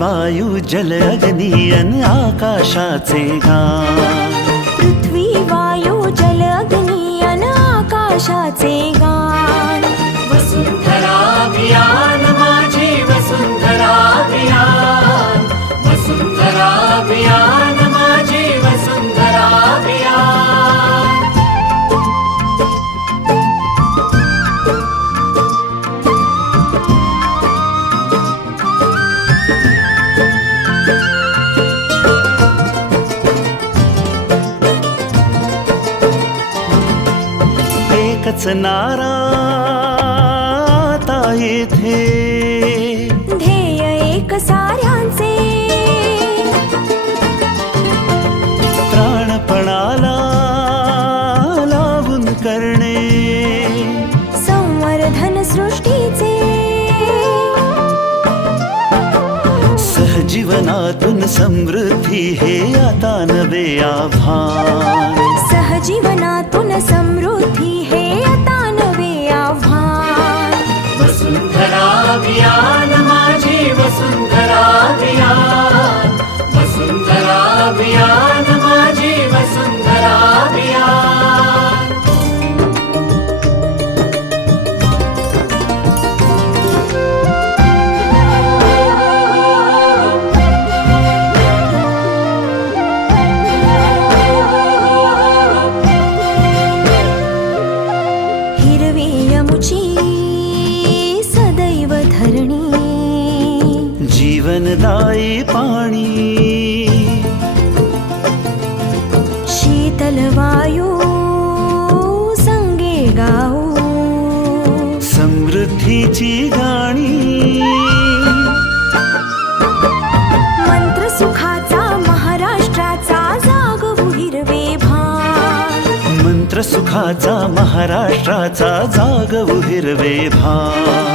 वायू जल अग्नी अन आकाशाचे गान. एकच नारा येथे. ध्येय एक साऱ्यांचे. प्राणपणाला लावून करणे. संवर्धन सृष्टीचे. सहजीवनातून समृद्धी हे आता नवे आभान सहजीवनातून अभियान माझी वसुंधरा अभियान. वसुंधरा अभियान माझी वसुंधरा अभियान. हिरवी यमुची जीवनदायी पाणी। शीतल वायू संगे गाऊ। समृद्धीची गाणी। मंत्र सुखाचा महाराष्ट्राचा जागवू हिरवे भान। मंत्र सुखाचा महाराष्ट्राचा जागवू हिरवे भान।